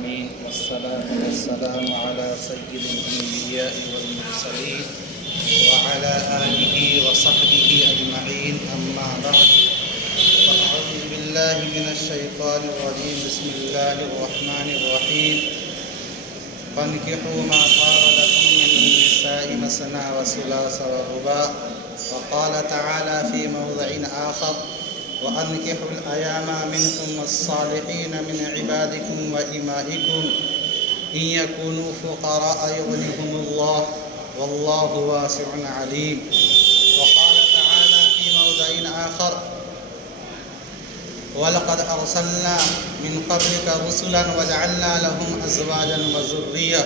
العالمين والصلاة والسلام على سيد الأنبياء والمرسلين وعلى آله وصحبه أجمعين أما بعد فأعوذ بالله من الشيطان الرجيم بسم الله الرحمن الرحيم فانكحوا ما طاب لكم من النساء مثنى وثلاث ورباع وقال تعالى في موضع آخر وأنكحوا الأيام منكم والصالحين من عبادكم وإمائكم إن يكونوا فقراء يغنيهم الله والله واسع عليم وقال تعالى في موضع آخر وَلَقَدْ أَرْسَلْنَا مِنْ قَبْلِكَ رُسُلًا وَجَعَلْنَا لَهُمْ أَزْوَاجًا وَذُرِّيَّةً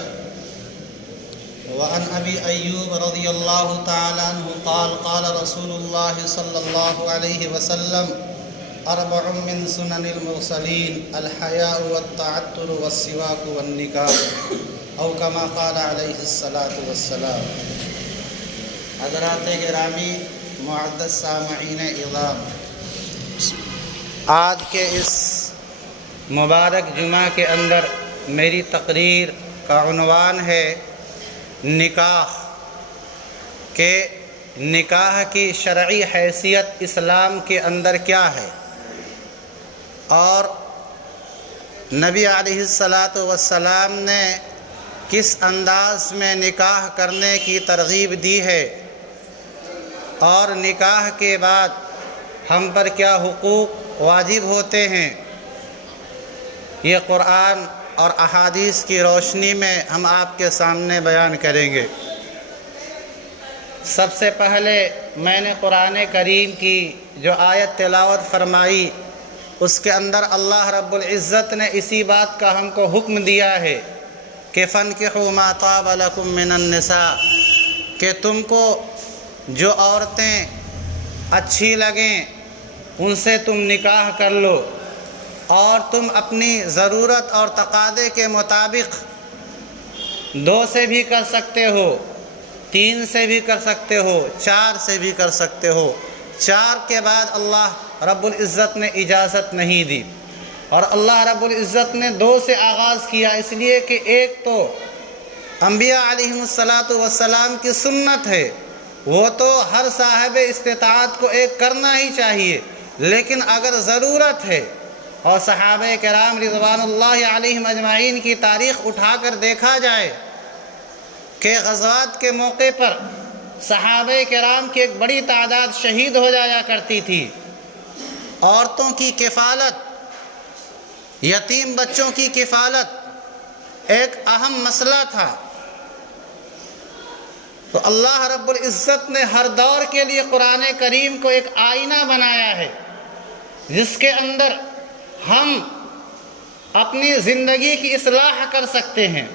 وعن أبي أيوب رضي الله تعالى عنه قال قال رسول الله صلى الله عليه وسلم أربع من سنن المرسلين الحياء والتعطر والسواك والنكاح أو كما قال عليه الصلاة والسلام۔ حضرات گرامی، معزز سامعین اعظام، آج کے اس مبارک جمعہ کے اندر میری تقریر کا عنوان ہے نکاح، کہ نکاح کی شرعی حیثیت اسلام کے اندر کیا ہے اور نبی علیہ السلام نے کس انداز میں نکاح کرنے کی ترغیب دی ہے، اور نکاح کے بعد ہم پر کیا حقوق واجب ہوتے ہیں، یہ قرآن اور احادیث کی روشنی میں ہم آپ کے سامنے بیان کریں گے۔ سب سے پہلے میں نے قرآن کریم کی جو آیت تلاوت فرمائی، اس کے اندر اللہ رب العزت نے اسی بات کا ہم کو حکم دیا ہے کہ فَانْكِحُوا مَا طَابَ لَكُم مِّنَ النِّسَاءِ، کہ تم کو جو عورتیں اچھی لگیں ان سے تم نکاح کر لو، اور تم اپنی ضرورت اور تقاضے کے مطابق 2 سے بھی کر سکتے ہو، 3 سے بھی کر سکتے ہو، 4 سے بھی کر سکتے ہو۔ 4 کے بعد اللہ رب العزت نے اجازت نہیں دی، اور اللہ رب العزت نے 2 سے آغاز کیا، اس لیے کہ ایک تو انبیاء علیہم السلام کی سنت ہے، وہ تو ہر صاحب استطاعت کو ایک کرنا ہی چاہیے، لیکن اگر ضرورت ہے، اور صحابہ کرام رضوان اللہ علیہم اجمعین کی تاریخ اٹھا کر دیکھا جائے کہ غزوات کے موقع پر صحابہ کرام کی ایک بڑی تعداد شہید ہو جایا کرتی تھی۔ عورتوں کی کفالت، یتیم بچوں کی کفالت ایک اہم مسئلہ تھا، تو اللہ رب العزت نے ہر دور کے لیے قرآن کریم کو ایک آئینہ بنایا ہے، جس کے اندر ہم اپنی زندگی کی اصلاح کر سکتے ہیں۔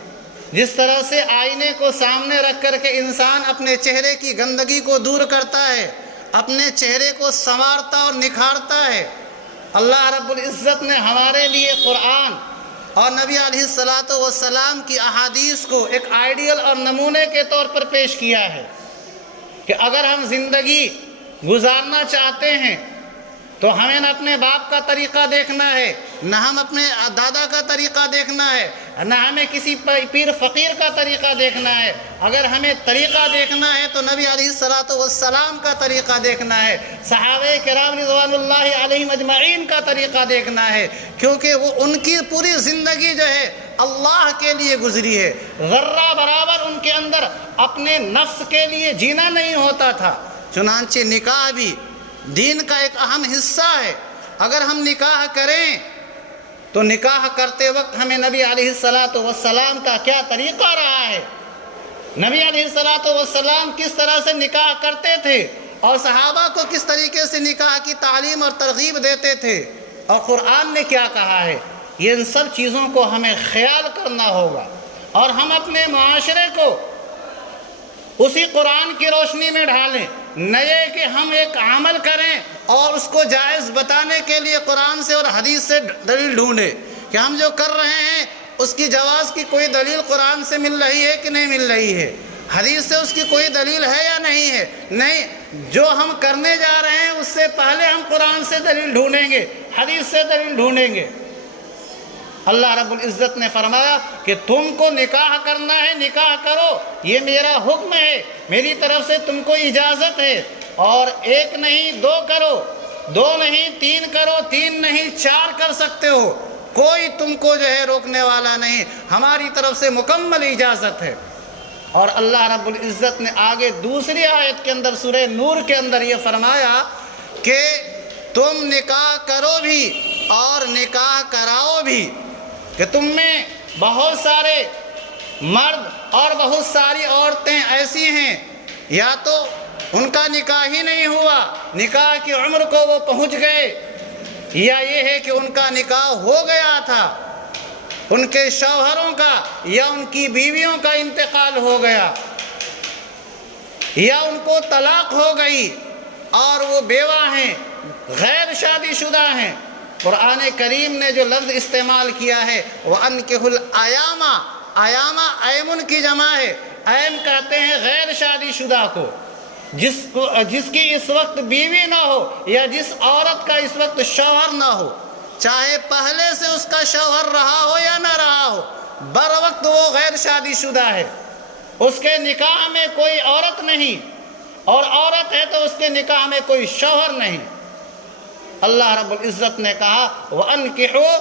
جس طرح سے آئینے کو سامنے رکھ کر کے انسان اپنے چہرے کی گندگی کو دور کرتا ہے، اپنے چہرے کو سنوارتا اور نکھارتا ہے، اللہ رب العزت نے ہمارے لیے قرآن اور نبی علیہ السلام کی احادیث کو ایک آئیڈیل اور نمونے کے طور پر پیش کیا ہے کہ اگر ہم زندگی گزارنا چاہتے ہیں تو ہمیں نہ اپنے باپ کا طریقہ دیکھنا ہے، نہ ہم اپنے دادا کا طریقہ دیکھنا ہے، نہ ہمیں کسی پیر فقیر کا طریقہ دیکھنا ہے۔ اگر ہمیں طریقہ دیکھنا ہے تو نبی علیہ السلام کا طریقہ دیکھنا ہے، صحابہ کرام رضوان اللہ علیہم اجمعین کا طریقہ دیکھنا ہے، کیونکہ وہ ان کی پوری زندگی جو ہے اللہ کے لیے گزری ہے، ذرہ برابر ان کے اندر اپنے نفس کے لیے جینا نہیں ہوتا تھا۔ چنانچہ نکاح بھی دین کا ایک اہم حصہ ہے۔ اگر ہم نکاح کریں تو نکاح کرتے وقت ہمیں نبی علیہ السلام کا کیا طریقہ رہا ہے، نبی علیہ السلام کس طرح سے نکاح کرتے تھے، اور صحابہ کو کس طریقے سے نکاح کی تعلیم اور ترغیب دیتے تھے، اور قرآن نے کیا کہا ہے، یہ ان سب چیزوں کو ہمیں خیال کرنا ہوگا، اور ہم اپنے معاشرے کو اسی قرآن کی روشنی میں ڈھالیں، نہ یہ کہ ہم ایک عمل کریں اور اس کو جائز بتانے کے لیے قرآن سے اور حدیث سے دلیل ڈھونڈیں کہ ہم جو کر رہے ہیں اس کی جواز کی کوئی دلیل قرآن سے مل رہی ہے کہ نہیں مل رہی ہے، حدیث سے اس کی کوئی دلیل ہے یا نہیں ہے۔ نہیں، جو ہم کرنے جا رہے ہیں اس سے پہلے ہم قرآن سے دلیل ڈھونڈیں گے، حدیث سے دلیل ڈھونڈیں گے۔ اللہ رب العزت نے فرمایا کہ تم کو نکاح کرنا ہے نکاح کرو، یہ میرا حکم ہے، میری طرف سے تم کو اجازت ہے، اور ایک نہیں دو کرو، دو نہیں تین کرو، تین نہیں چار کر سکتے ہو، کوئی تم کو جو ہے روکنے والا نہیں، ہماری طرف سے مکمل اجازت ہے۔ اور اللہ رب العزت نے آگے دوسری آیت کے اندر سورہ نور کے اندر یہ فرمایا کہ تم نکاح کرو بھی اور نکاح کراؤ بھی، کہ تم میں بہت سارے مرد اور بہت ساری عورتیں ایسی ہیں یا تو ان کا نکاح ہی نہیں ہوا، نکاح کی عمر کو وہ پہنچ گئے، یا یہ ہے کہ ان کا نکاح ہو گیا تھا، ان کے شوہروں کا یا ان کی بیویوں کا انتقال ہو گیا، یا ان کو طلاق ہو گئی اور وہ بیوہ ہیں، غیر شادی شدہ ہیں۔ قرآن کریم نے جو لفظ استعمال کیا ہے وَأَنْكِحُوا الْأَيَامَ، ایامہ ایمن کی جمع ہے، ایم کہتے ہیں غیر شادی شدہ کو، جس کی اس وقت بیوی نہ ہو یا جس عورت کا اس وقت شوہر نہ ہو، چاہے پہلے سے اس کا شوہر رہا ہو یا نہ رہا ہو، بر وقت وہ غیر شادی شدہ ہے، اس کے نکاح میں کوئی عورت نہیں، اور عورت ہے تو اس کے نکاح میں کوئی شوہر نہیں۔ اللہ رب العزت نے کہا وَأَنْكِحُوا،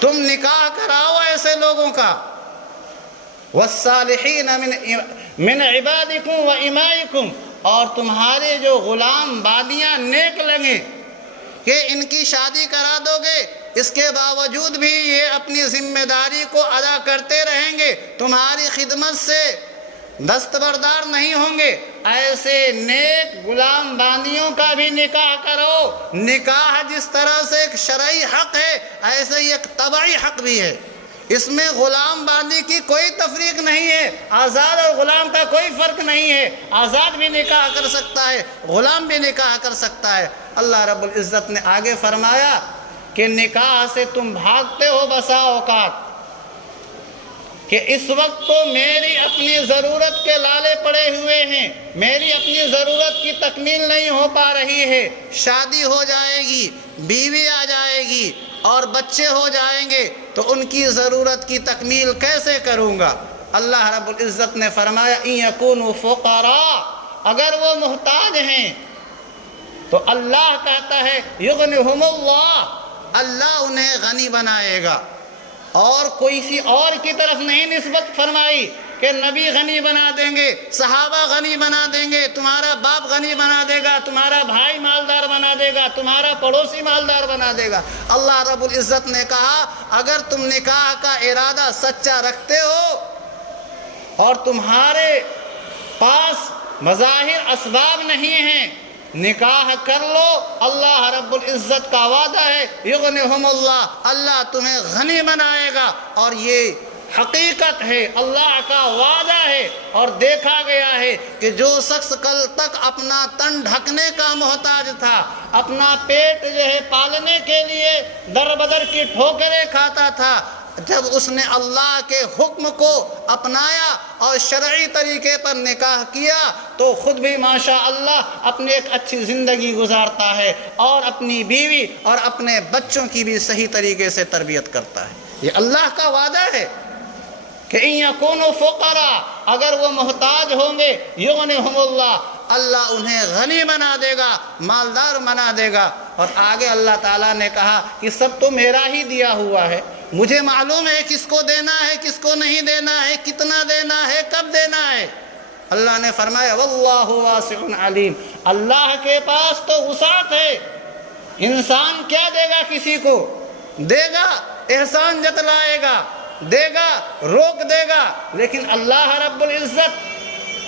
تم نکاح کراؤ ایسے لوگوں کا، وَالصَّالِحِينَ مِنْ عِبَادِكُمْ وَإِمَائِكُمْ، اور تمہارے جو غلام بادیاں نیک لگیں کہ ان کی شادی کرا دو گے، اس کے باوجود بھی یہ اپنی ذمہ داری کو ادا کرتے رہیں گے، تمہاری خدمت سے دستبردار نہیں ہوں گے، ایسے نیک غلام باندیوں کا بھی نکاح کرو۔ نکاح جس طرح سے ایک شرعی حق ہے، ایسے ہی ایک طبعی حق بھی ہے، اس میں غلام باندی کی کوئی تفریق نہیں ہے، آزاد اور غلام کا کوئی فرق نہیں ہے، آزاد بھی نکاح کر سکتا ہے، غلام بھی نکاح کر سکتا ہے۔ اللہ رب العزت نے آگے فرمایا کہ نکاح سے تم بھاگتے ہو بسا اوقات، کہ اس وقت تو میری اپنی ضرورت کے لالے پڑے ہوئے ہیں، میری اپنی ضرورت کی تکمیل نہیں ہو پا رہی ہے، شادی ہو جائے گی، بیوی آ جائے گی اور بچے ہو جائیں گے تو ان کی ضرورت کی تکمیل کیسے کروں گا؟ اللہ رب العزت نے فرمایا اِن یکونوا فقراء، اگر وہ محتاج ہیں تو اللہ کہتا ہے یغنہم اللہ، اللہ انہیں غنی بنائے گا، اور کوئی سی اور کی طرف نہیں نسبت فرمائی کہ نبی غنی بنا دیں گے، صحابہ غنی بنا دیں گے، تمہارا باپ غنی بنا دے گا، تمہارا بھائی مالدار بنا دے گا، تمہارا پڑوسی مالدار بنا دے گا۔ اللہ رب العزت نے کہا اگر تم نکاح کا ارادہ سچا رکھتے ہو اور تمہارے پاس مظاہر اسباب نہیں ہیں، نکاح کر لو، اللہ رب العزت کا وعدہ ہے یغنہم اللہ، اللہ تمہیں غنی بنائے گا، اور یہ حقیقت ہے، اللہ کا وعدہ ہے، اور دیکھا گیا ہے کہ جو شخص کل تک اپنا تن ڈھکنے کا محتاج تھا، اپنا پیٹ جو ہے پالنے کے لیے در بدر کی ٹھوکریں کھاتا تھا، جب اس نے اللہ کے حکم کو اپنایا اور شرعی طریقے پر نکاح کیا تو خود بھی ماشاء اللہ اپنی ایک اچھی زندگی گزارتا ہے، اور اپنی بیوی اور اپنے بچوں کی بھی صحیح طریقے سے تربیت کرتا ہے۔ یہ اللہ کا وعدہ ہے کہ ان یکونوا فقراء، اگر وہ محتاج ہوں گے یغنہم اللہ، اللہ انہیں غنی بنا دے گا، مالدار بنا دے گا۔ اور آگے اللہ تعالیٰ نے کہا کہ سب تو میرا ہی دیا ہوا ہے، مجھے معلوم ہے کس کو دینا ہے کس کو نہیں دینا ہے، کتنا دینا ہے، کب دینا ہے۔ اللہ نے فرمایا واللہ واسع علیم، اللہ کے پاس تو وسعت ہے، انسان کیا دے گا، کسی کو دے گا احسان جتلائے گا، دے گا روک دے گا، لیکن اللہ رب العزت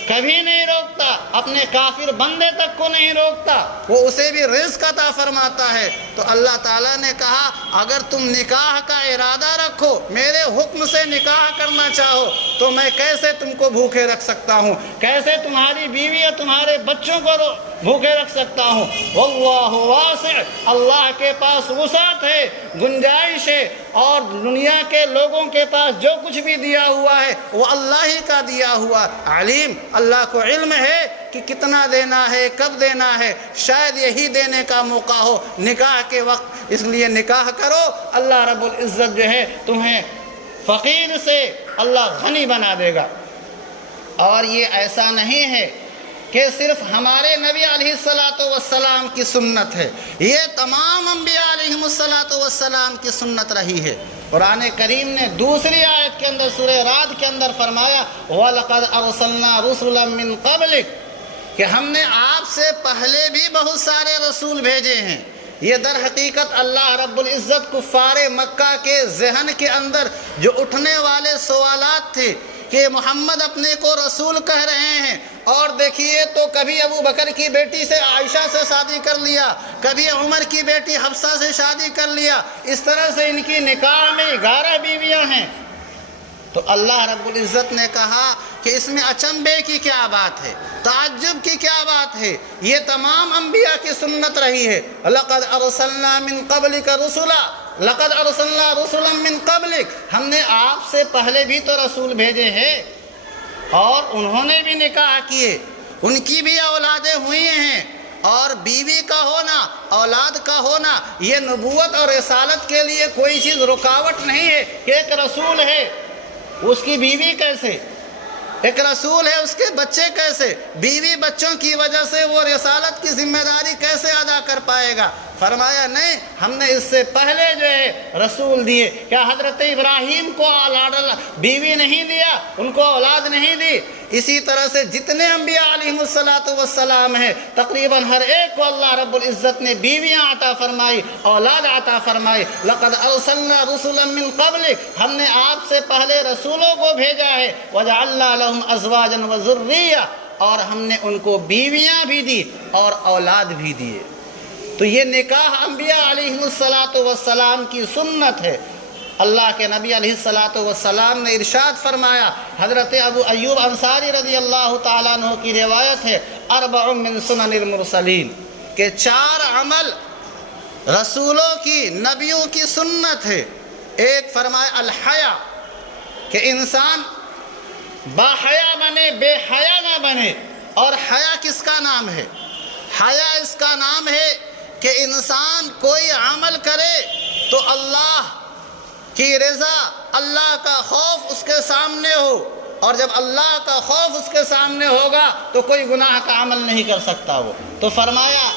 کبھی نہیں روکتا، اپنے کافر بندے تک کو نہیں روکتا، وہ اسے بھی رزق عطا فرماتا ہے۔ تو اللہ تعالیٰ نے کہا اگر تم نکاح کا ارادہ رکھو، میرے حکم سے نکاح کرنا چاہو تو میں کیسے تم کو بھوکے رکھ سکتا ہوں، کیسے تمہاری بیوی یا تمہارے بچوں کو بھوکے رکھ سکتا ہوں۔ واللہ واسع، اللہ کے پاس وسعت ہے، گنجائش ہے، اور دنیا کے لوگوں کے پاس جو کچھ بھی دیا ہوا ہے وہ اللہ ہی کا دیا ہوا۔ علیم، اللہ کو علم ہے کہ کتنا دینا ہے، کب دینا ہے، شاید یہی دینے کا موقع ہو، نکاح کے وقت اس لیے نکاح کرو، اللہ رب العزت جو ہے تمہیں فقیر سے اللہ غنی بنا دے گا۔ اور یہ ایسا نہیں ہے کہ صرف ہمارے نبی علیہ السلام کی سنت ہے، یہ تمام انبیاء علیہ السلام کی سنت رہی ہے۔ قرآن کریم نے دوسری آیت کے اندر سورہ رعد کے اندر فرمایا وَلَقَدْ أَرْسَلْنَا رُسُلًا مِّن قَبْلِكَ، کہ ہم نے آپ سے پہلے بھی بہت سارے رسول بھیجے ہیں۔ یہ در حقیقت اللہ رب العزت کفار مکہ کے ذہن کے اندر جو اٹھنے والے سوالات تھے کہ محمد اپنے کو رسول کہہ رہے ہیں، اور دیکھیے تو کبھی ابو بکر کی بیٹی سے عائشہ سے شادی کر لیا، کبھی عمر کی بیٹی حفصہ سے شادی کر لیا، اس طرح سے ان کی نکاح میں 11 بیویاں ہیں۔ تو اللہ رب العزت نے کہا کہ اس میں اچنبے کی کیا بات ہے، تعجب کی کیا بات ہے، یہ تمام انبیاء کی سنت رہی ہے۔ لَقَدْ أَرْسَلْنَا مِن قَبْلِكَ رُسُلًا، لَقَدْ أَرْسَلْنَا رُسُلًا مِّن قَبْلِكَ، ہم نے آپ سے پہلے بھی تو رسول بھیجے ہیں، اور انہوں نے بھی نکاح کیے، ان کی بھی اولادیں ہوئی ہیں۔ اور بیوی کا ہونا، اولاد کا ہونا، یہ نبوت اور رسالت کے لیے کوئی چیز رکاوٹ نہیں ہے کہ ایک رسول ہے اس کی بیوی کیسے، ایک رسول ہے اس کے بچے کیسے، بیوی بچوں کی وجہ سے وہ رسالت کی ذمہ داری کیسے ادا کر پائے گا؟ فرمایا نہیں، ہم نے اس سے پہلے جو ہے رسول دیے۔ کیا حضرت ابراہیم کو بیوی نہیں دیا، ان کو اولاد نہیں دی؟ اسی طرح سے جتنے انبیاء علیہ السلام ہیں تقریباً ہر ایک کو اللہ رب العزت نے بیویاں عطا فرمائی، اولاد عطا فرمائی۔ لَقَدْ أَرْسَلْنَا رُسُلًا مِّن قَبْلِكَ، ہم نے آپ سے پہلے رسولوں کو بھیجا ہے۔ وَجَعَلْنَا لَهُمْ أَزْوَاجًا وَذُرِّيَّةً، اور ہم نے ان کو بیویاں بھی دی اور اولاد بھی دیے۔ تو یہ نکاح انبیاء علیہ السلام کی سنت ہے۔ اللہ کے نبی علیہ السلام نے ارشاد فرمایا، حضرت ابو ایوب انصاری رضی اللہ تعالیٰ عنہ کی روایت ہے، اربع من سنن المرسلین، کہ 4 عمل رسولوں کی، نبیوں کی سنت ہے۔ ایک فرمایا الحیا، کہ انسان با حیا بنے، بے حیا نہ بنے۔ اور حیا کس کا نام ہے؟ حیا اس کا نام ہے کہ انسان کوئی عمل کرے تو اللہ کی رضا، اللہ کا خوف اس کے سامنے ہو، اور جب اللہ کا خوف اس کے سامنے ہوگا تو کوئی گناہ کا عمل نہیں کر سکتا وہ۔ تو فرمایا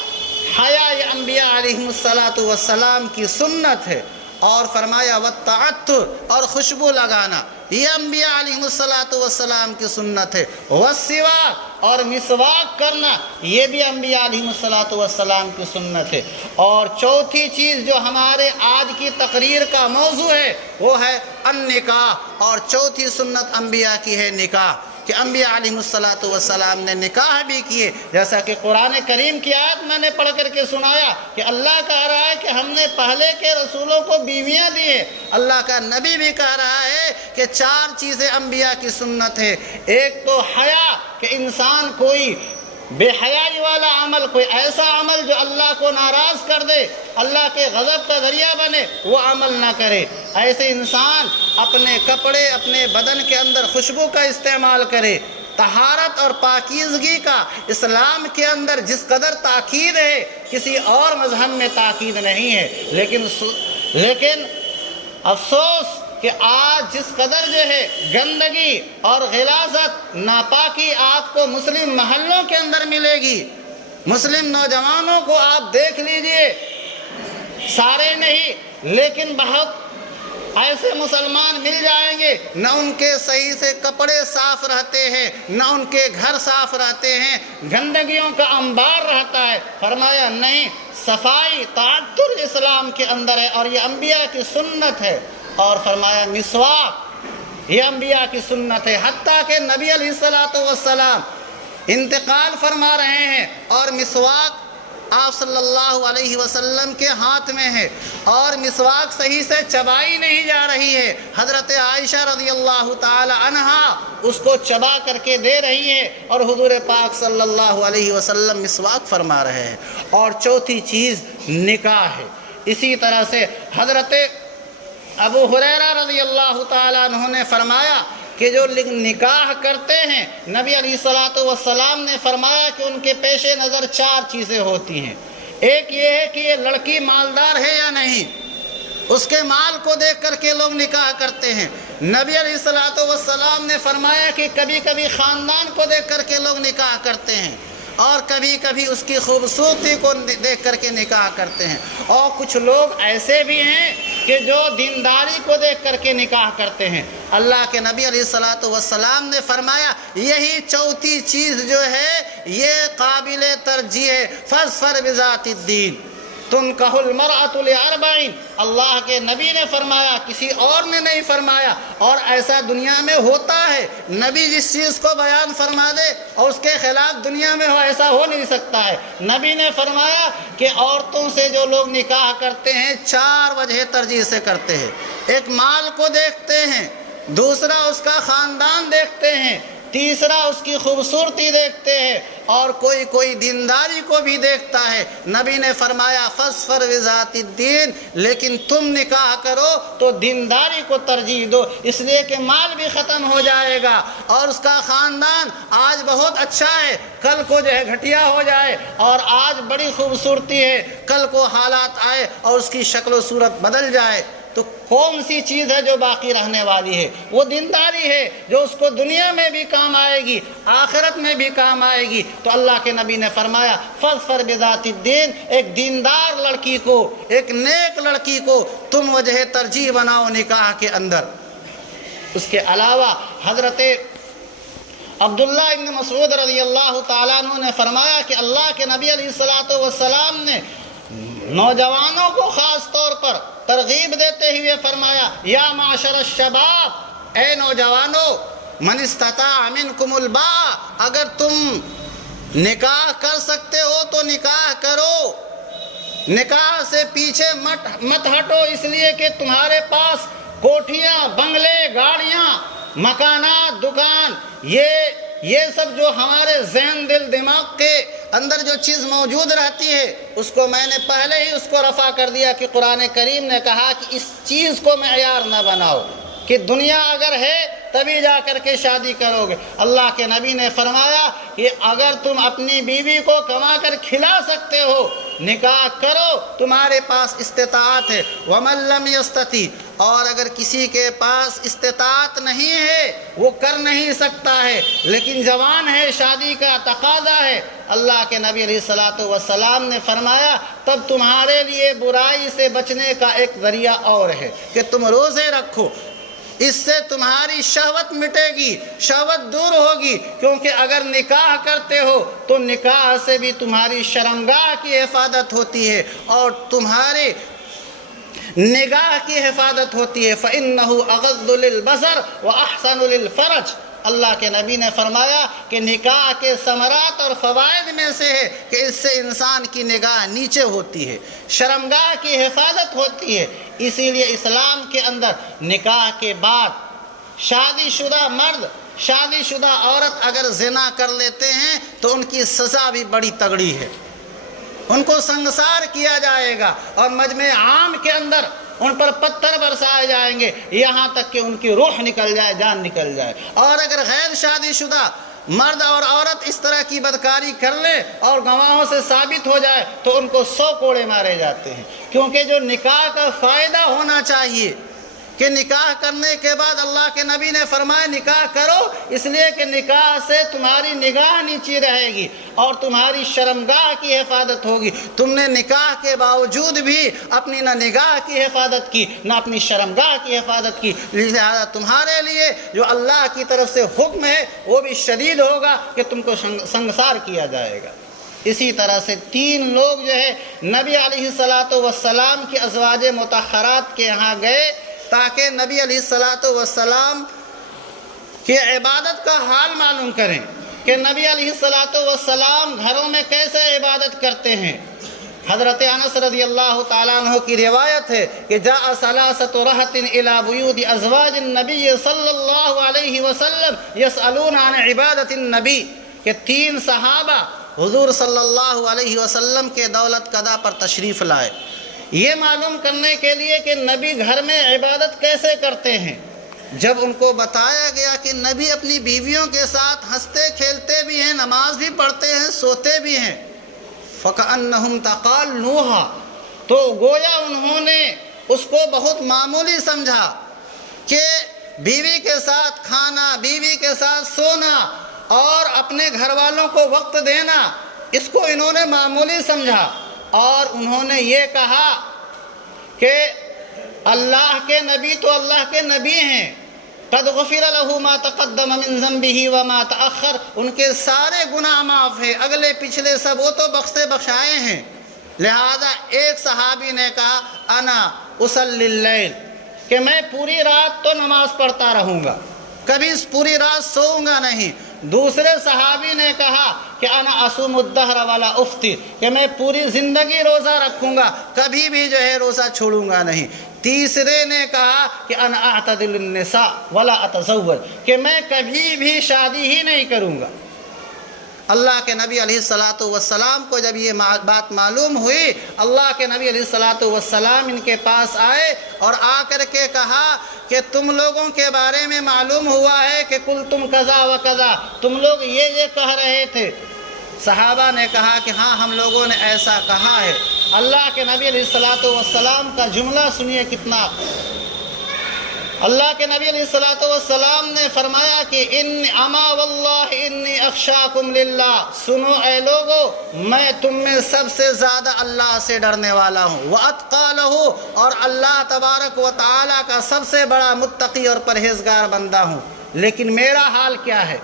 حیا یہ انبیاء علیہ السلام کی سنت ہے۔ اور فرمایا والتعطر، اور خوشبو لگانا، یہ انبیاء علیہ السلام کی سنت ہے۔ والسواک، اور مسواک کرنا، یہ بھی انبیاء علیہ السلام کی سنت ہے۔ اور چوتھی چیز جو ہمارے آج کی تقریر کا موضوع ہے وہ ہے النکاح، اور چوتھی سنت انبیاء کی ہے نکاح، کہ انبیاء علیہ السلام نے نکاح بھی کیے۔ جیسا کہ قرآن کریم کی آیت میں نے پڑھ کر کے سنایا کہ اللہ کہہ رہا ہے کہ ہم نے پہلے کے رسولوں کو بیویاں دی ہیں۔ اللہ کا نبی بھی کہہ رہا ہے کہ 4 چیزیں انبیاء کی سنت ہے۔ ایک تو حیا، کہ انسان کوئی بے حیائی والا عمل، کوئی ایسا عمل جو اللہ کو ناراض کر دے، اللہ کے غضب کا ذریعہ بنے، وہ عمل نہ کرے۔ ایسے انسان اپنے کپڑے، اپنے بدن کے اندر خوشبو کا استعمال کرے۔ طہارت اور پاکیزگی کا اسلام کے اندر جس قدر تاکید ہے کسی اور مذہب میں تاکید نہیں ہے، لیکن افسوس کہ آج جس قدر جو ہے گندگی اور غلاظت، ناپاکی آپ کو مسلم محلوں کے اندر ملے گی۔ مسلم نوجوانوں کو آپ دیکھ لیجئے، سارے نہیں لیکن بہت ایسے مسلمان مل جائیں گے، نہ ان کے صحیح سے کپڑے صاف رہتے ہیں، نہ ان کے گھر صاف رہتے ہیں، گندگیوں کا انبار رہتا ہے۔ فرمایا نہیں، صفائی تعطر اسلام کے اندر ہے، اور یہ انبیاء کی سنت ہے۔ اور فرمایا مسواک، یہ انبیاء کی سنت ہے، حتیٰ کہ نبی علیہ السلام انتقال فرما رہے ہیں اور مسواک آپ صلی اللہ علیہ وسلم کے ہاتھ میں ہے، اور مسواک صحیح سے چبائی نہیں جا رہی ہے۔ حضرت عائشہ رضی اللہ تعالی عنہا اس کو چبا کر کے دے رہی ہے، اور حضور پاک صلی اللہ علیہ وسلم مسواک فرما رہے ہیں۔ اور چوتھی چیز نکاح ہے۔ اسی طرح سے حضرت ابو ہریرہ رضی اللہ تعالیٰ عنہ نے فرمایا کہ جو نکاح کرتے ہیں، نبی علیہ السلام نے فرمایا کہ ان کے پیش نظر 4 چیزیں ہوتی ہیں۔ ایک یہ ہے کہ یہ لڑکی مالدار ہے یا نہیں، اس کے مال کو دیکھ کر کے لوگ نکاح کرتے ہیں۔ نبی علیہ الصلوۃ والسلام نے فرمایا کہ کبھی کبھی خاندان کو دیکھ کر کے لوگ نکاح کرتے ہیں، اور کبھی کبھی اس کی خوبصورتی کو دیکھ کر کے نکاح کرتے ہیں، اور کچھ لوگ ایسے بھی ہیں کہ جو دینداری کو دیکھ کر کے نکاح کرتے ہیں۔ اللہ کے نبی علیہ الصلوۃ والسلام نے فرمایا یہی چوتھی چیز جو ہے یہ قابل ترجیح ہے، فاظفر بذات الدین تنکح المرأۃ لاربع۔ اللہ کے نبی نے فرمایا، کسی اور نے نہیں فرمایا، اور ایسا دنیا میں ہوتا ہے۔ نبی جس چیز کو بیان فرما دے اور اس کے خلاف دنیا میں ہو، ایسا ہو نہیں سکتا ہے۔ نبی نے فرمایا کہ عورتوں سے جو لوگ نکاح کرتے ہیں 4 وجہ ترجیح سے کرتے ہیں۔ ایک مال کو دیکھتے ہیں، دوسرا اس کا خاندان دیکھتے ہیں، تیسرا اس کی خوبصورتی دیکھتے ہیں، اور کوئی دینداری کو بھی دیکھتا ہے۔ نبی نے فرمایا فاظفر بذات الدین، لیکن تم نکاح کرو تو دینداری کو ترجیح دو، اس لیے کہ مال بھی ختم ہو جائے گا اور اس کا خاندان آج بہت اچھا ہے، کل کو جو ہے گھٹیا ہو جائے، اور آج بڑی خوبصورتی ہے، کل کو حالات آئے اور اس کی شکل و صورت بدل جائے، تو کون سی چیز ہے جو باقی رہنے والی ہے؟ وہ دینداری ہے جو اس کو دنیا میں بھی کام آئے گی، آخرت میں بھی کام آئے گی۔ تو اللہ کے نبی نے فرمایا فاظفر بذات الدین، ایک دیندار لڑکی کو، ایک نیک لڑکی کو تم وجہ ترجیح بناؤ نکاح کے اندر۔ اس کے علاوہ حضرت عبداللہ ابن مسعود رضی اللہ تعالیٰ عنہ نے فرمایا کہ اللہ کے نبی علیہ الصلوۃ والسلام نے نوجوانوں کو خاص طور پر ترغیب دیتے ہوئے فرمایا یا معاشر الشباب، اے نوجوانوں، من استطاع منکم الباء، اگر تم نکاح کر سکتے ہو تو نکاح کرو، نکاح سے پیچھے مت ہٹو، اس لیے کہ تمہارے پاس کوٹھیاں، بنگلے، گاڑیاں، مکانات، دکان، یہ سب جو ہمارے ذہن دل دماغ کے اندر جو چیز موجود رہتی ہے، اس کو میں نے پہلے ہی اس کو رفع کر دیا کہ قرآن کریم نے کہا کہ اس چیز کو معیار نہ بناؤ کہ دنیا اگر ہے تبھی جا کر کے شادی کرو گے۔ اللہ کے نبی نے فرمایا کہ اگر تم اپنی بیوی کو کما کر کھلا سکتے ہو نکاح کرو، تمہارے پاس استطاعت ہے۔ وَمَن لَّمْ يَسْتَطِعْ، اور اگر کسی کے پاس استطاعت نہیں ہے، وہ کر نہیں سکتا ہے لیکن جوان ہے، شادی کا تقاضا ہے، اللہ کے نبی علیہ الصلوۃ والسلام نے فرمایا تب تمہارے لیے برائی سے بچنے کا ایک ذریعہ اور ہے کہ تم روزے رکھو، اس سے تمہاری شہوت مٹے گی، شہوت دور ہوگی، کیونکہ اگر نکاح کرتے ہو تو نکاح سے بھی تمہاری شرمگاہ کی حفاظت ہوتی ہے اور تمہارے نگاہ کی حفاظت ہوتی ہے۔ فَإِنَّهُ أَغَضُّ لِلْبَصَرِ وَأَحْسَنُ لِلْفَرْجِ، اللہ کے نبی نے فرمایا کہ نکاح کے ثمرات اور فوائد میں سے ہے کہ اس سے انسان کی نگاہ نیچے ہوتی ہے، شرمگاہ کی حفاظت ہوتی ہے۔ اسی لیے اسلام کے اندر نکاح کے بعد شادی شدہ مرد، شادی شدہ عورت اگر زنا کر لیتے ہیں تو ان کی سزا بھی بڑی تگڑی ہے، ان کو سنگسار کیا جائے گا اور مجمع عام کے اندر ان پر پتھر برسائے جائیں گے یہاں تک کہ ان کی روح نکل جائے، جان نکل جائے۔ اور اگر غیر شادی شدہ مرد اور عورت اس طرح کی بدکاری کر لیں اور گواہوں سے ثابت ہو جائے تو ان کو 100 کوڑے مارے جاتے ہیں، کیونکہ جو نکاح کا فائدہ ہونا چاہیے کہ نکاح کرنے کے بعد اللہ کے نبی نے فرمایا نکاح کرو، اس لیے کہ نکاح سے تمہاری نگاہ نیچی رہے گی اور تمہاری شرمگاہ کی حفاظت ہوگی۔ تم نے نکاح کے باوجود بھی اپنی نہ نگاہ کی حفاظت کی نہ اپنی شرمگاہ کی حفاظت کی، لہذا تمہارے لیے جو اللہ کی طرف سے حکم ہے وہ بھی شدید ہوگا کہ تم کو سنگسار کیا جائے گا۔ اسی طرح سے 3 لوگ جو ہے نبی علیہ الصلوۃ والسلام کی ازواج مطہرات کے یہاں گئے تاکہ نبی علیہ الصلوۃ والسلام کی عبادت کا حال معلوم کریں کہ نبی علیہ الصلوۃ والسلام گھروں میں کیسے عبادت کرتے ہیں۔ حضرت انس رضی اللہ تعالیٰ عنہ کی روایت ہے کہ جاء ثلاثۃ رہط الی بیوت ازواج النبی صلی اللہ علیہ وسلم یسألون عن عبادت النبی، کہ 3 صحابہ حضور صلی اللہ علیہ وسلم کے دولت قضا پر تشریف لائے یہ معلوم کرنے کے لیے کہ نبی گھر میں عبادت کیسے کرتے ہیں۔ جب ان کو بتایا گیا کہ نبی اپنی بیویوں کے ساتھ ہنستے کھیلتے بھی ہیں، نماز بھی پڑھتے ہیں، سوتے بھی ہیں، فَكَأَنَّهُمْ تَقَالُّوهَا، تو گویا انہوں نے اس کو بہت معمولی سمجھا کہ بیوی کے ساتھ کھانا، بیوی کے ساتھ سونا اور اپنے گھر والوں کو وقت دینا، اس کو انہوں نے معمولی سمجھا، اور انہوں نے یہ کہا کہ اللہ کے نبی تو اللہ کے نبی ہیں، قد غفر له ما تقدم من ذنبه وما تأخر، ان کے سارے گناہ معاف ہیں، اگلے پچھلے سب وہ تو بخشے بخشائے ہیں۔ لہذا ایک صحابی نے کہا انا اصلی اللیل، کہ میں پوری رات تو نماز پڑھتا رہوں گا، کبھی اس پوری رات سوؤں گا نہیں۔ دوسرے صحابی نے کہا کہ انا اصوم الدہر ولا افطر، کہ میں پوری زندگی روزہ رکھوں گا، کبھی بھی جو ہے روزہ چھوڑوں گا نہیں۔ تیسرے نے کہا کہ انا اعتدل النساء ولا اتزوج، کہ میں کبھی بھی شادی ہی نہیں کروں گا۔ اللہ کے نبی علیہ السلام کو جب یہ بات معلوم ہوئی، اللہ کے نبی علیہ السلام ان کے پاس آئے اور آ کر کے کہا کہ تم لوگوں کے بارے میں معلوم ہوا ہے کہ کل تم قضا و قضا، تم لوگ یہ کہہ رہے تھے۔ صحابہ نے کہا کہ ہاں ہم لوگوں نے ایسا کہا ہے۔ اللہ کے نبی علیہ السلام کا جملہ سنیے کتنا، اللہ کے نبی علیہ السلام نے فرمایا کہ اما واللہ انی اخشاکم للہ، سنو اے لوگو میں تم میں سب سے زیادہ اللہ سے ڈرنے والا ہوں، واتقی لہ، اور اللہ تبارک و تعالی کا سب سے بڑا متقی اور پرہیزگار بندہ ہوں۔ لیکن میرا حال کیا ہے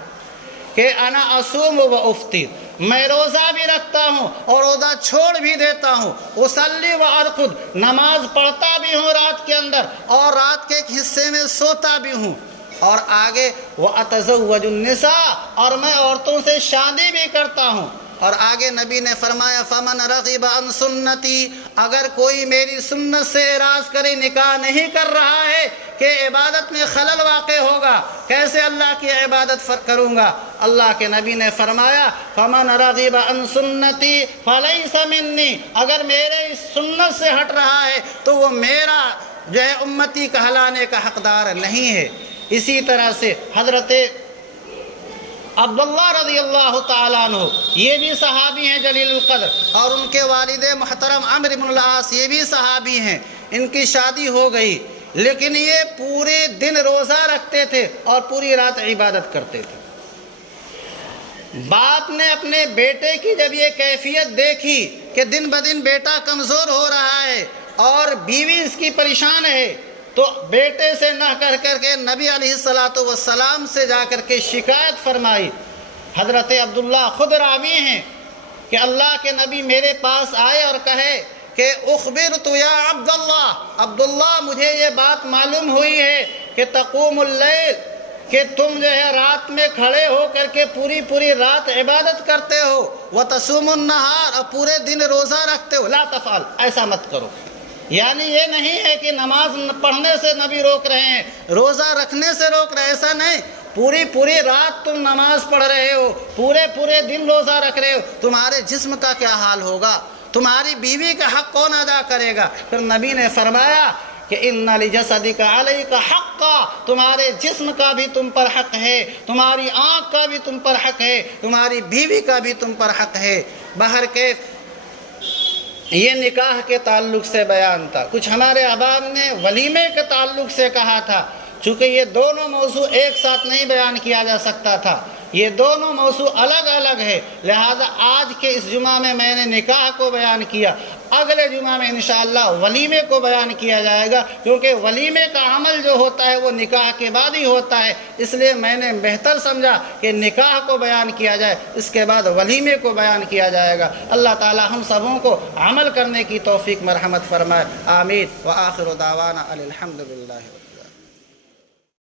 کہ انا اصوم و افطر، میں روزہ بھی رکھتا ہوں اور روزہ چھوڑ بھی دیتا ہوں، اصلی و ارقد، نماز پڑھتا بھی ہوں رات کے اندر اور رات کے ایک حصے میں سوتا بھی ہوں، اور آگے واتزوج النساء، اور میں عورتوں سے شادی بھی کرتا ہوں۔ اور آگے نبی نے فرمایا فمن رغب عن سنتی، اگر کوئی میری سنت سے اعراض کرے، نکاح نہیں کر رہا ہے کہ عبادت میں خلل واقع ہوگا، کیسے اللہ کی عبادت کروں گا؟ اللہ کے نبی نے فرمایا فمن رغب عن سنتی فلیس منی، اگر میرے اس سنت سے ہٹ رہا ہے تو وہ میرا جو ہے امتی کہلانے کا حقدار نہیں ہے۔ اسی طرح سے حضرت عبداللہ رضی اللہ تعالیٰ عنہ، یہ بھی صحابی ہیں جلیل القدر، اور ان کے والد محترم عمرو بن العاص یہ بھی صحابی ہیں، ان کی شادی ہو گئی، لیکن یہ پورے دن روزہ رکھتے تھے اور پوری رات عبادت کرتے تھے۔ باپ نے اپنے بیٹے کی جب یہ کیفیت دیکھی کہ دن بدن بیٹا کمزور ہو رہا ہے اور بیوی اس کی پریشان ہے، تو بیٹے سے نہ کر کے نبی علیہ السلام سے جا کر کے شکایت فرمائی۔ حضرت عبداللہ خود راوی ہیں کہ اللہ کے نبی میرے پاس آئے اور کہے کہ اخبرت یا عبداللہ، عبداللہ مجھے یہ بات معلوم ہوئی ہے کہ تقوم اللیل، کہ تم جو ہے رات میں کھڑے ہو کر کے پوری رات عبادت کرتے ہو، وتصوم النہار، اور پورے دن روزہ رکھتے ہو، لا تفعل، ایسا مت کرو۔ یعنی یہ نہیں ہے کہ نماز پڑھنے سے نبی روک رہے ہیں، روزہ رکھنے سے روک رہے، ایسا نہیں، پوری رات تم نماز پڑھ رہے ہو، پورے دن روزہ رکھ رہے ہو، تمہارے جسم کا کیا حال ہوگا، تمہاری بیوی کا حق کون ادا کرے گا؟ پھر نبی نے فرمایا کہ ان لجسدک علیک حقا، تمہارے جسم کا بھی تم پر حق ہے، تمہاری آنکھ کا بھی تم پر حق ہے، تمہاری بیوی کا بھی تم پر حق ہے۔ بہرکیف یہ نکاح کے تعلق سے بیان تھا۔ کچھ ہمارے احباب نے ولیمے کے تعلق سے کہا تھا، چونکہ یہ دونوں موضوع ایک ساتھ نہیں بیان کیا جا سکتا تھا، یہ دونوں موضوع الگ الگ ہے، لہذا آج کے اس جمعہ میں نے نکاح کو بیان کیا، اگلے جمعہ میں انشاءاللہ ولیمے کو بیان کیا جائے گا، کیونکہ ولیمے کا عمل جو ہوتا ہے وہ نکاح کے بعد ہی ہوتا ہے، اس لیے میں نے بہتر سمجھا کہ نکاح کو بیان کیا جائے، اس کے بعد ولیمے کو بیان کیا جائے گا۔ اللہ تعالی ہم سبوں کو عمل کرنے کی توفیق مرحمت فرمائے، آمین۔ وآخر دعوانا الحمدللہ۔